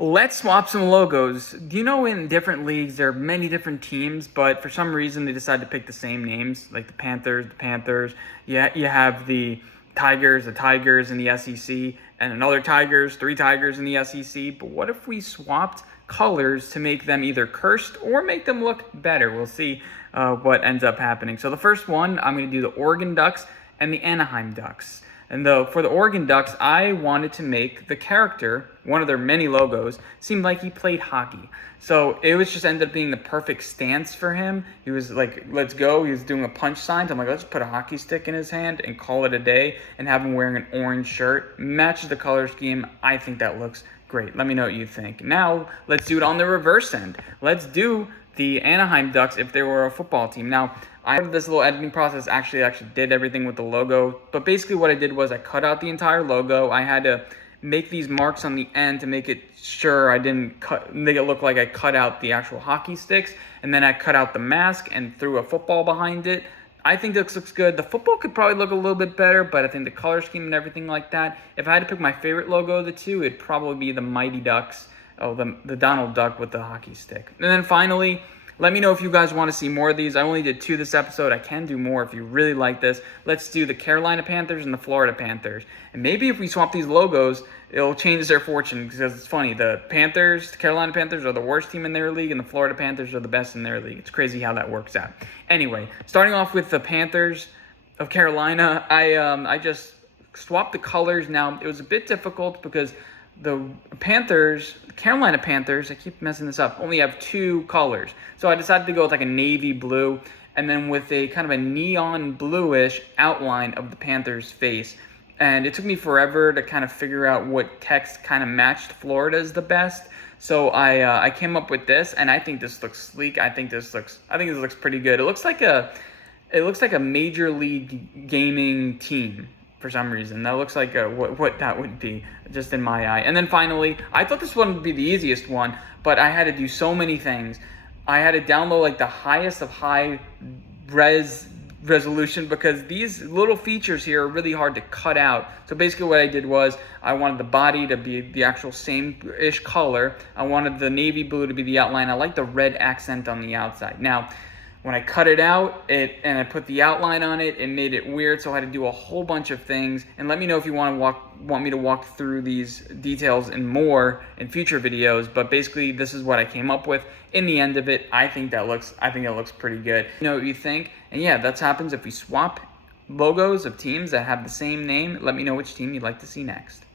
Let's swap some logos. Do you know in different leagues there are many different teams, but for some reason they decide to pick the same names, like the Panthers. Yeah, you have the Tigers in the SEC, and another Tigers, three Tigers in the SEC. But what if we swapped colors to make them either cursed or make them look better? We'll see what ends up happening. So the first one, I'm going to do the Oregon Ducks and the Anaheim Ducks. And for the Oregon Ducks, I wanted to make the character, one of their many logos, seem like he played hockey. So it was just ended up being the perfect stance for him. He was like, let's go. He was doing a punch sign. So I'm like, let's put a hockey stick in his hand and call it a day, and have him wearing an orange shirt. Matches the color scheme. I think that looks great. Let me know what you think. Now, let's do it on the reverse end. Let's do the Anaheim Ducks if they were a football team. Now, I did this little editing process, actually did everything with the logo. But basically what I did was I cut out the entire logo. I had to make these marks on the end to make it sure I didn't make it look like I cut out the actual hockey sticks. And then I cut out the mask and threw a football behind it. I think this looks good. The football could probably look a little bit better, but I think the color scheme and everything like that, if I had to pick my favorite logo of the two, it'd probably be the Mighty Ducks. Oh, the Donald Duck with the hockey stick. And then finally, let me know if you guys want to see more of these. I only did 2 this episode. I can do more if you really like this. Let's do the Carolina Panthers and the Florida Panthers. And maybe if we swap these logos, it'll change their fortune, because it's funny. The Carolina Panthers are the worst team in their league, and the Florida Panthers are the best in their league. It's crazy how that works out. Anyway, starting off with the Panthers of Carolina, I just swapped the colors. Now, it was a bit difficult because the Carolina Panthers, I keep messing this up, only have 2 colors. So I decided to go with like a navy blue, and then with a kind of a neon bluish outline of the Panthers' face. And it took me forever to kind of figure out what text kind of matched Florida's the best. So I came up with this, and I think this looks sleek. I think this looks pretty good. It looks like a major league gaming team. For some reason, that looks like what that would be, just in my eye. And then finally, I thought this one would be the easiest one, but I had to do so many things. I had to download like the highest of high resolution, because these little features here are really hard to cut out. So basically what I did was I wanted the body to be the actual same-ish color. I wanted the navy blue to be the outline. I like the red accent on the outside. Now, when I cut it out and I put the outline on it, it made it weird, so I had to do a whole bunch of things. And let me know if you want me to walk through these details and more in future videos. But basically, this is what I came up with. In the end of it, I think it looks pretty good. You know what you think? And yeah, that happens if we swap logos of teams that have the same name. Let me know which team you'd like to see next.